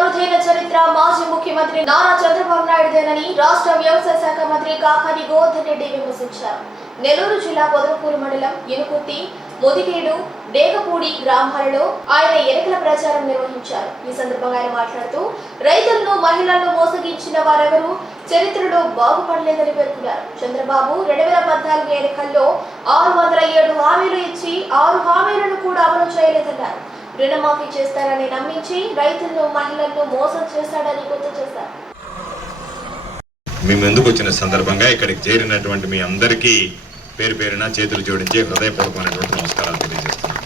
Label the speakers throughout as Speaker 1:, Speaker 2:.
Speaker 1: అరుదైన చరిత్ర మాజీ ముఖ్యమంత్రి నారా చంద్రబాబు నాయుడుదేనని రాష్ట్ర వ్యవసాయ శాఖ మంత్రి కాకాని గోవర్ధన్ రెడ్డి విమర్శించారు. నెల్లూరు జిల్లా పొదరపూరు మండలం ఇనుకుర్తి ముదిగేడు డేగపూడి గ్రామాలలో ఆయన ఎన్నికల ప్రచారం నిర్వహించారు. ఈ సందర్భంగా ఆయన మాట్లాడుతూ రైతులను మహిళలను మోసగించిన వారెవరూ చరిత్రలో బాగుపడలేదని పేర్కొన్నారు. చంద్రబాబు రెండు వేల పద్నాలుగు ఎన్నికల్లో ఆరు వందల ఏడు హామీలు ఇచ్చి ఆరు హామీలను కూడా అమలు చేయలేదన్నారు. రుణమాఫీ చేస్తారని నమ్మించి రైతులను మహిళలను మోసం చేశాడని గుర్తు చేశారు.
Speaker 2: మీ ముందుకు వచ్చిన సందర్భంగా ఇక్కడికి చేరినటువంటి మీ అందరికీ పేరు పేరున చేతులు జోడించి హృదయపూర్వకమైనటువంటి నమస్కారాలు తెలియజేస్తున్నాను.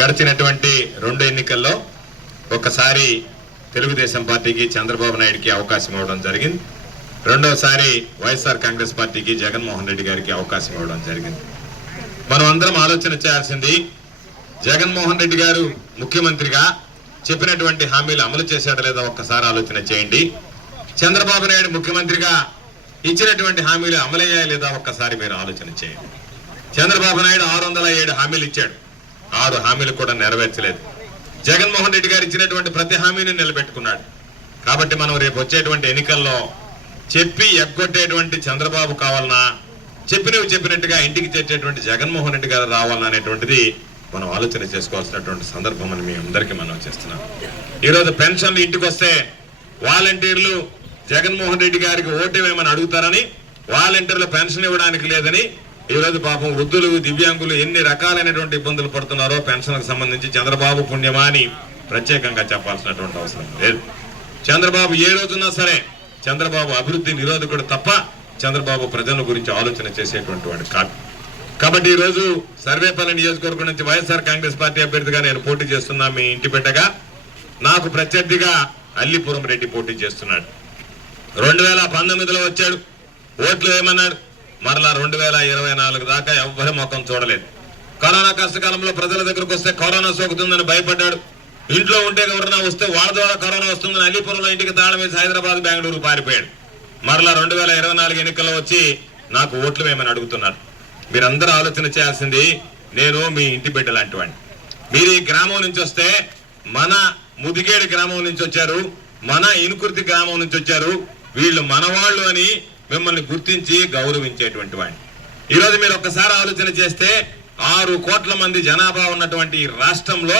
Speaker 2: గడిచినటువంటి రెండు ఎన్నికల్లో ఒకసారి తెలుగుదేశం పార్టీకి చంద్రబాబు నాయుడికి అవకాశం ఇవ్వడం జరిగింది. రెండవసారి వైఎస్ఆర్ కాంగ్రెస్ పార్టీకి జగన్మోహన్ రెడ్డి గారికి అవకాశం ఇవ్వడం జరిగింది. మనం అందరం ఆలోచన చేయాల్సింది జగన్మోహన్ రెడ్డి గారు ముఖ్యమంత్రిగా చెప్పినటువంటి హామీలు అమలు చేశాడో లేదా ఒక్కసారి ఆలోచన చేయండి. చంద్రబాబు నాయుడు ముఖ్యమంత్రిగా ఇచ్చినటువంటి హామీలు అమలయ్యాయా లేదా ఒక్కసారి మీరు ఆలోచన చేయండి. చంద్రబాబు నాయుడు ఆరు వందల ఏడు హామీలు ఇచ్చాడు. ఆరు హామీలు కూడా నెరవేర్చలేదు. జగన్మోహన్ రెడ్డి గారు ఇచ్చినటువంటి ప్రతి హామీని నిలబెట్టుకున్నాడు. కాబట్టి మనం రేపు వచ్చేటువంటి ఎన్నికల్లో చెప్పి ఎగ్గొట్టేటువంటి చంద్రబాబు కావాలన్నా చెప్పినవి చెప్పినట్టుగా ఇంటికి చేర్చేటువంటి జగన్మోహన్ రెడ్డి గారు రావాలన్నా అనేటువంటిది మనం ఆలోచన చేసుకోవాల్సినటువంటి సందర్భం అని మీ అందరికీ మనం చేస్తున్నాం. ఈరోజు పెన్షన్లు ఇంటికి వస్తే వాలంటీర్లు జగన్మోహన్ రెడ్డి గారికి ఓటేమేమని అడుగుతారని వాలంటీర్లు పెన్షన్ ఇవ్వడానికి లేదని ఈ రోజు పాపం వృద్ధులు దివ్యాంగులు ఎన్ని రకాలైనటువంటి ఇబ్బందులు పడుతున్నారో పెన్షన్లకు సంబంధించి చంద్రబాబు పుణ్యమా అని ప్రత్యేకంగా చెప్పాల్సినటువంటి అవసరం లేదు. చంద్రబాబు ఏ రోజున్నా సరే చంద్రబాబు అభివృద్ధి నిరోధకుడు తప్ప చంద్రబాబు ప్రజల గురించి ఆలోచన చేసేటువంటి వాడు కాదు. కాబట్టి ఈరోజు రోజు సర్వేపల్లి నియోజకవర్గం నుంచి వైఎస్ఆర్ కాంగ్రెస్ పార్టీ అభ్యర్థిగా నేను పోటీ చేస్తున్నా మీ ఇంటి బిడ్డగా. నాకు ప్రత్యర్థిగా అల్లిపురం రెడ్డి పోటీ చేస్తున్నాడు. రెండు వేల పంతొమ్మిదిలో వచ్చాడు. ఓట్లు ఏమన్నాడు మరలా రెండు వేల ఇరవై నాలుగు దాకా ఎవ్వరి ముఖం చూడలేదు. కరోనా కష్టకాలంలో ప్రజల దగ్గరకు వస్తే కరోనా సోకుతుందని భయపడ్డాడు. ఇంట్లో ఉంటే ఎవరైనా వస్తే వాళ్ళ ద్వారా కరోనా వస్తుందని అల్లిపురంలో ఇంటికి తాళం వేసి హైదరాబాద్ బెంగళూరు పారిపోయాడు. మరలా రెండు వేల ఇరవై నాలుగు ఎన్నికల్లో వచ్చి నాకు ఓట్లు వేయమని అడుగుతున్నారు మీరందరూ ఆలోచన చేయాల్సింది నేను మీ ఇంటి బిడ్డ లాంటి వాడిని మీరు ఈ గ్రామం నుంచి వస్తే మన ముదిగేడు గ్రామం నుంచి వచ్చారు మన ఇనుకుర్తి గ్రామం నుంచి వచ్చారు వీళ్ళు మనవాళ్ళు అని మిమ్మల్ని గుర్తించి గౌరవించేటువంటి వాడిని. ఈరోజు మీరు ఒక్కసారి ఆలోచన చేస్తే ఆరు కోట్ల మంది జనాభా ఉన్నటువంటి రాష్ట్రంలో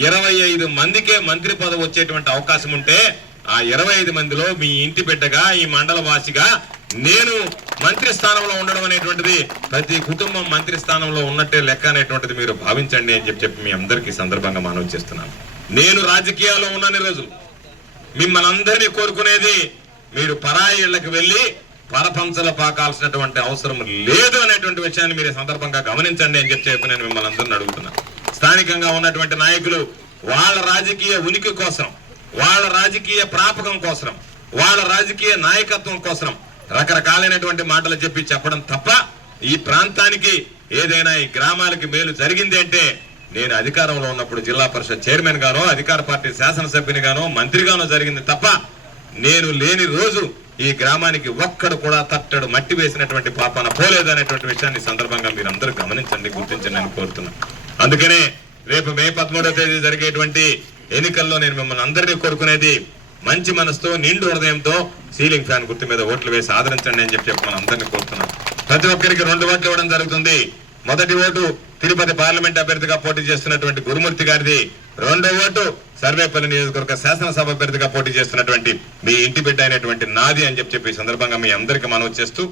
Speaker 2: ఇరవై ఐదు మందికే మంత్రి పదవి వచ్చేటువంటి అవకాశం ఉంటే ఆ ఇరవై ఐదు మందిలో మీ ఇంటి బిడ్డగా ఈ మండల వాసిగా నేను మంత్రి స్థానంలో ఉండడం అనేటువంటిది ప్రతి కుటుంబం మంత్రి స్థానంలో ఉన్నట్టే లెక్క అనేటువంటిది మీరు భావించండి అని చెప్పి చెప్పి మీ అందరికీ సందర్భంగా మనవి చేస్తున్నాను. నేను రాజకీయాల్లో ఉన్నాను రోజు మిమ్మల్ని అందరినీ కోరుకునేది మీరు పరాయి ఇళ్ళకు వెళ్ళి పరపంచలు పాకాల్సినటువంటి అవసరం లేదు అనేటువంటి విషయాన్ని మీరు సందర్భంగా గమనించండి అని చెప్పి చెప్పి నేను మిమ్మల్ని అందరిని అడుగుతున్నాను స్థానికంగా ఉన్నటువంటి నాయకులు వాళ్ళ రాజకీయ ఉనికి కోసం వాళ్ళ రాజకీయ ప్రాపకం కోసం వాళ్ళ రాజకీయ నాయకత్వం కోసం రకరకాలైనటువంటి మాటలు చెప్పి చెప్పడం తప్ప ఈ ప్రాంతానికి ఏదైనా ఈ గ్రామాలకి మేలు జరిగింది అంటే నేను అధికారంలో ఉన్నప్పుడు జిల్లా పరిషత్ చైర్మన్ గానో అధికార పార్టీ శాసనసభ్యుని గానో మంత్రిగానో జరిగింది తప్ప నేను లేని రోజు ఈ గ్రామానికి ఒక్కడు కూడా తట్టడు మట్టి వేసినటువంటి పాపన పోలేదు అనేటువంటి విషయాన్ని సందర్భంగా మీరు అందరూ గమనించండి గుర్తించండి అని కోరుతున్నాను. అందుకనే రేపు మే పదమూడవ తేదీ జరిగేటువంటి ఎన్నికల్లో నేను మిమ్మల్ని అందరినీ కోరుకునేది మంచి మనసుతో నిండు హృదయంతో సీలింగ్ ఫ్యాన్ గుర్తు మీద ఓట్లు వేసి ఆదరించండి అని చెప్పి మనం అందరినీ కోరుతున్నాం. ప్రతి ఒక్కరికి రెండు ఓట్లు ఇవ్వడం జరుగుతుంది. మొదటి ఓటు తిరుపతి పార్లమెంట్ అభ్యర్థిగా పోటీ చేస్తున్నటువంటి గురుమూర్తి గారిది. రెండో ఓటు సర్వేపల్లి నియోజకవర్గ శాసనసభ అభ్యర్థిగా పోటీ చేస్తున్నటువంటి మీ ఇంటి బిడ్డ అయినటువంటి నాది అని చెప్పి చెప్పి ఈ సందర్భంగా మీ అందరికీ మనవి చేస్తూ